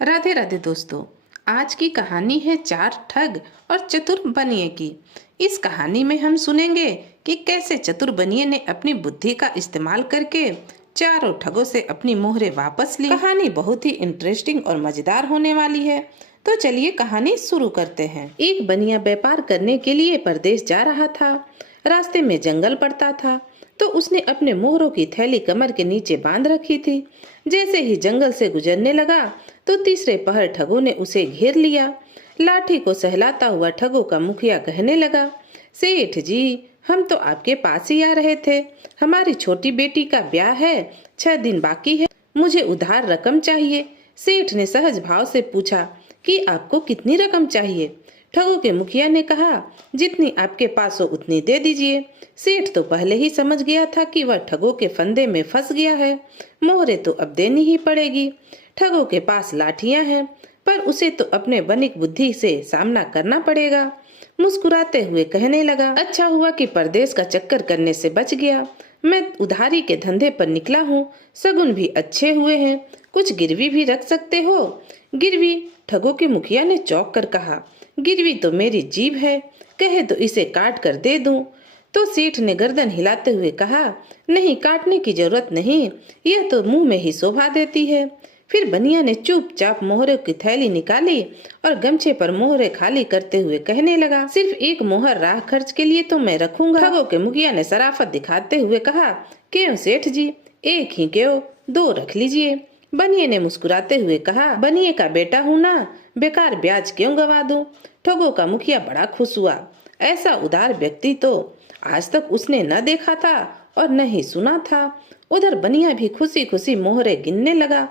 राधे राधे दोस्तों। आज की कहानी है चार ठग और चतुर बनिए की। इस कहानी में हम सुनेंगे कि कैसे चतुर बनिए ने अपनी बुद्धि का इस्तेमाल करके चारों ठगों से अपनी मोहरे वापस ली। कहानी बहुत ही इंटरेस्टिंग और मजेदार होने वाली है, तो चलिए कहानी शुरू करते हैं। एक बनिया व्यापार करने के लिए परदेश जा रहा था। रास्ते में जंगल पड़ता था, तो उसने अपने मोहरों की थैली कमर के नीचे बांध रखी थी। जैसे ही जंगल से गुजरने लगा तो तीसरे पहर ठगों ने उसे घेर लिया। लाठी को सहलाता हुआ ठगों का मुखिया कहने लगा, सेठ जी, हम तो आपके पास ही आ रहे थे। हमारी छोटी बेटी का ब्याह है, 6 दिन बाकी है। मुझे उधार रकम चाहिए। सेठ ने सहज भाव से पूछा कि आपको कितनी रकम चाहिए। ठगों के मुखिया ने कहा, जितनी आपके पास हो उतनी दे दीजिए। सेठ तो पहले ही समझ गया था कि वह ठगों के फंदे में फंस गया है। मोहरे तो अब देनी ही पड़ेगी। ठगों के पास लाठियां हैं, पर उसे तो अपने बनिक बुद्धि से सामना करना पड़ेगा। मुस्कुराते हुए कहने लगा, अच्छा हुआ कि परदेश का चक्कर करने से बच गया। मैं उधारी के धंधे पर निकला हूँ। शगुन भी अच्छे हुए हैं, कुछ गिरवी भी रख सकते हो। गिरवी? ठगों के मुखिया ने चौंक कर कहा, गिरवी तो मेरी जीभ है, कहे तो इसे काट कर दे दूं। तो सेठ ने गर्दन हिलाते हुए कहा, नहीं, काटने की जरूरत नहीं, यह तो मुंह में ही शोभा देती है। फिर बनिया ने चुपचाप मोहरे की थैली निकाली और गमछे पर मोहरे खाली करते हुए कहने लगा, सिर्फ एक मोहर राह खर्च के लिए तो मैं रखूंगा। ठगों के मुखिया ने शराफत दिखाते हुए कहा, क्यों सेठ जी, एक ही क्यों, 2 रख लीजिए। बनिए ने मुस्कुराते हुए कहा, बनिए का बेटा हूँ ना, बेकार ब्याज क्यों गवा दूं। ठगों का मुखिया बड़ा खुश हुआ। ऐसा उदार व्यक्ति तो आज तक उसने न देखा था और न ही सुना था। उधर बनिया भी खुशी खुशी मोहरे गिनने लगा।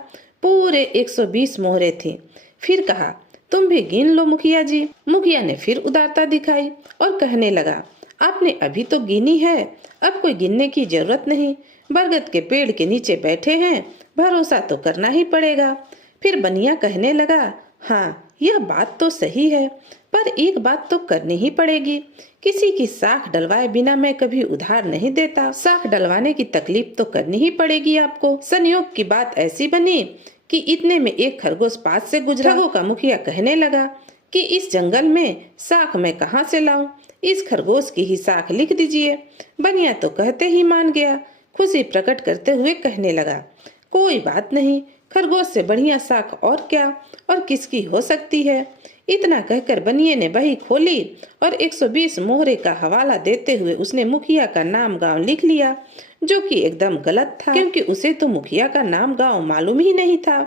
पूरे 120 मोहरे थी। फिर कहा, तुम भी गिन लो मुखिया जी। मुखिया ने फिर उदारता दिखाई और कहने लगा, आपने अभी तो गिनी है, अब कोई गिनने की जरूरत नहीं। बरगद के पेड़ के नीचे बैठे हैं, भरोसा तो करना ही पड़ेगा। फिर बनिया कहने लगा, हाँ, यह बात तो सही है, पर एक बात तो करनी ही पड़ेगी। किसी की साख डलवाए बिना मैं कभी उधार नहीं देता। साख डलवाने की तकलीफ तो करनी ही पड़ेगी आपको। संयोग की बात ऐसी बनी कि इतने में एक खरगोश पास से गुजरा। ठगों का मुखिया कहने लगा कि इस जंगल में साख मैं कहाँ से लाऊं, इस खरगोश की ही साख लिख दीजिए। बनिया तो कहते ही मान गया। खुशी प्रकट करते हुए कहने लगा, कोई बात नहीं, खरगोश से बढ़िया साख और क्या, और किसकी हो सकती है। इतना कहकर बनिए ने बही खोली और 120 मोहरे का हवाला देते हुए उसने मुखिया का नाम गांव लिख लिया, जो कि एकदम गलत था, क्योंकि उसे तो मुखिया का नाम गांव मालूम ही नहीं था।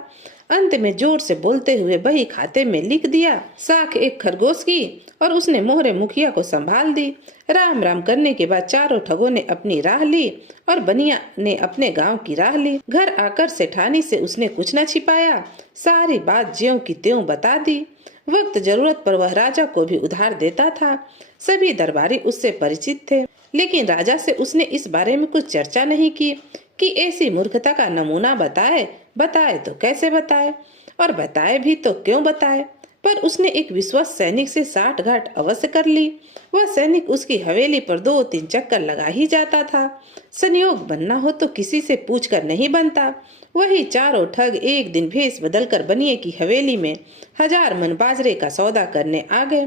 अंत में जोर से बोलते हुए बही खाते में लिख दिया, साख एक खरगोश की, और उसने मोहरे मुखिया को संभाल दी। राम राम करने के बाद चारों ठगों ने अपनी राह ली और बनिया ने अपने गांव की राह ली। घर आकर सेठानी से उसने कुछ न छिपाया, सारी बात ज्यों की त्यों बता दी। वक्त जरूरत पर वह राजा को भी उधार देता था। सभी दरबारी उससे परिचित थे, लेकिन राजा से उसने इस बारे में कुछ चर्चा नहीं की कि ऐसी मूर्खता का नमूना बताए तो कैसे बताए, और बताए भी तो क्यों बताए। पर उसने एक विश्वस्त सैनिक से साठ गांठ अवश्य कर ली। वह सैनिक उसकी हवेली पर 2-3 चक्कर लगा ही जाता था। संयोग बनना हो तो किसी से पूछकर नहीं बनता। वही चारों ठग एक दिन भेष बदलकर बनिए की हवेली में 1000 मन बाजरे का सौदा करने आ गए।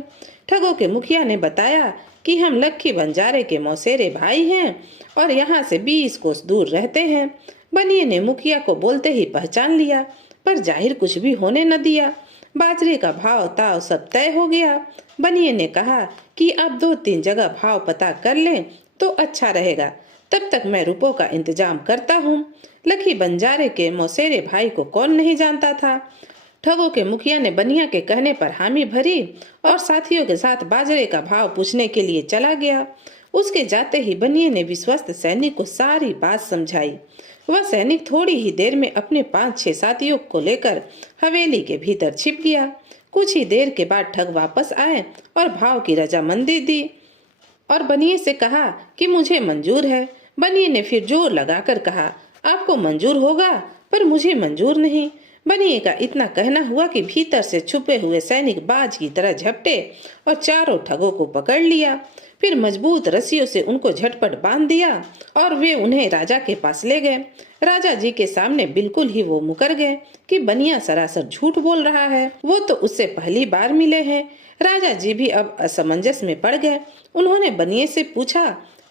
ठगों के मुखिया ने बताया कि हम लक्खी बंजारे के मौसेरे भाई हैं और यहाँ से 20 कोस दूर रहते हैं। बनिए ने मुखिया को बोलते ही पहचान लिया, पर जाहिर कुछ भी होने न दिया। बाजरे का भाव ताव सब तय हो गया। बनिए ने कहा कि आप 2-3 जगह भाव पता कर लें तो अच्छा रहेगा, तब तक मैं रुपयों का इंतजाम करता हूँ। लखी बंजारे के मौसेरे भाई को कौन नहीं जानता था। ठगों के मुखिया ने बनिया के कहने पर हामी भरी और साथियों के साथ बाजरे का भाव पूछने के लिए चला गया। उसके जाते ही बनिए ने विश्वस्त सैनिक को सारी बात समझाई। वह सैनिक थोड़ी ही देर में अपने 5-6 साथियों को लेकर हवेली के भीतर छिप गया। कुछ ही देर के बाद ठग वापस आए और भाव की रजामंदी दी और बनिए से कहा कि मुझे मंजूर है। बनिए ने फिर जोर लगाकर कहा, आपको मंजूर होगा पर मुझे मंजूर नहीं। बनिए का इतना कहना हुआ कि भीतर से छुपे हुए सैनिक बाज की तरह झपटे और चारों ठगों को पकड़ लिया। फिर मजबूत रस्सियों से उनको झटपट बांध दिया और वे उन्हें राजा के पास ले गए। राजा जी के सामने बिल्कुल ही वो मुकर गए कि बनिया सरासर झूठ बोल रहा है, वो तो उससे पहली बार मिले हैं। राजा जी भी अब असमंजस में पड़ गए। उन्होंने बनिए से पूछा,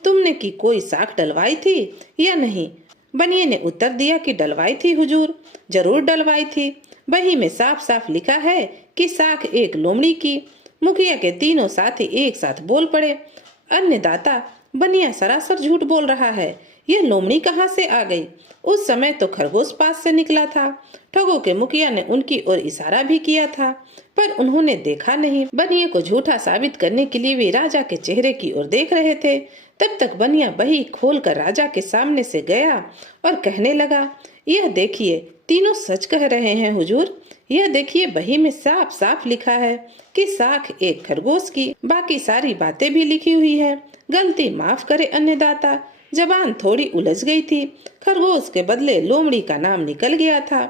तुमने की कोई साख डलवाई थी या नहीं? बनिए ने उत्तर दिया कि डलवाई थी हुजूर, जरूर डलवाई थी। बही में साफ साफ लिखा है कि साख एक लोमड़ी की। मुखिया के तीनों साथी एक साथ बोल पड़े, अन्नदाता, बनिया सरासर झूठ बोल रहा है, यह लोमड़ी कहाँ से आ गई? उस समय तो खरगोश पास से निकला था। ठगों के मुखिया ने उनकी ओर इशारा भी किया था, पर उन्होंने देखा नहीं। बनिया को झूठा साबित करने के लिए वे राजा के चेहरे की ओर देख रहे थे। तब तक बनिया बही खोलकर राजा के सामने से गया और कहने लगा, यह देखिए, तीनों सच कह रहे हैं हुजूर। यह देखिए, बही में साफ साफ लिखा है कि साख एक खरगोश की, बाकी सारी बातें भी लिखी हुई है। गलती माफ करे अन्नदाता, जबान थोड़ी उलझ गई थी। खरगोश के बदले लोमड़ी का नाम निकल गया था।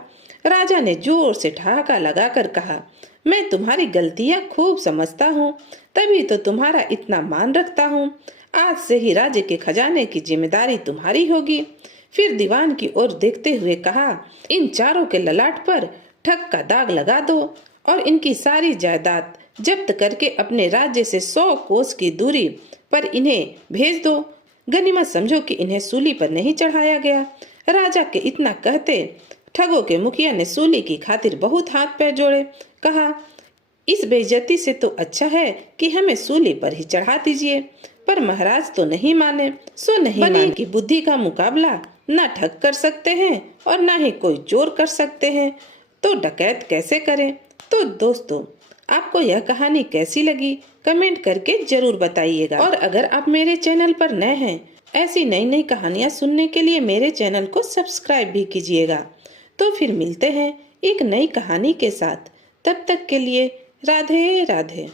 राजा ने जोर से ठहाका लगाकर कहा, मैं तुम्हारी गलतियां खूब समझता हूँ, तभी तो तुम्हारा इतना मान रखता हूँ। आज से ही राज्य के खजाने की जिम्मेदारी तुम्हारी होगी। फिर दीवान की ओर देखते हुए कहा, इन चारों के ललाट पर ठग का दाग लगा दो और इनकी सारी जायदाद जब्त करके अपने राज्य से 100 कोस की दूरी पर इन्हें भेज दो। गनीमत समझो कि इन्हें सूली पर नहीं चढ़ाया गया। राजा के इतना कहते ठगों के मुखिया ने सूली की खातिर बहुत हाथ पैर जोड़े। कहा, इस बेइज्जती से तो अच्छा है कि हमें सूली पर ही चढ़ा दीजिए। पर महाराज तो नहीं माने, सो नहीं माने की बुद्धि का मुकाबला न ठग कर सकते हैं और न ही कोई चोर कर सकते हैं, तो डकैत कैसे करें? तो दोस्तों, आपको यह कहानी कैसी लगी कमेंट करके जरूर बताइएगा। और अगर आप मेरे चैनल पर नए हैं, ऐसी नई नई कहानियाँ सुनने के लिए मेरे चैनल को सब्सक्राइब भी कीजिएगा। तो फिर मिलते हैं एक नई कहानी के साथ। तब तक के लिए राधे राधे।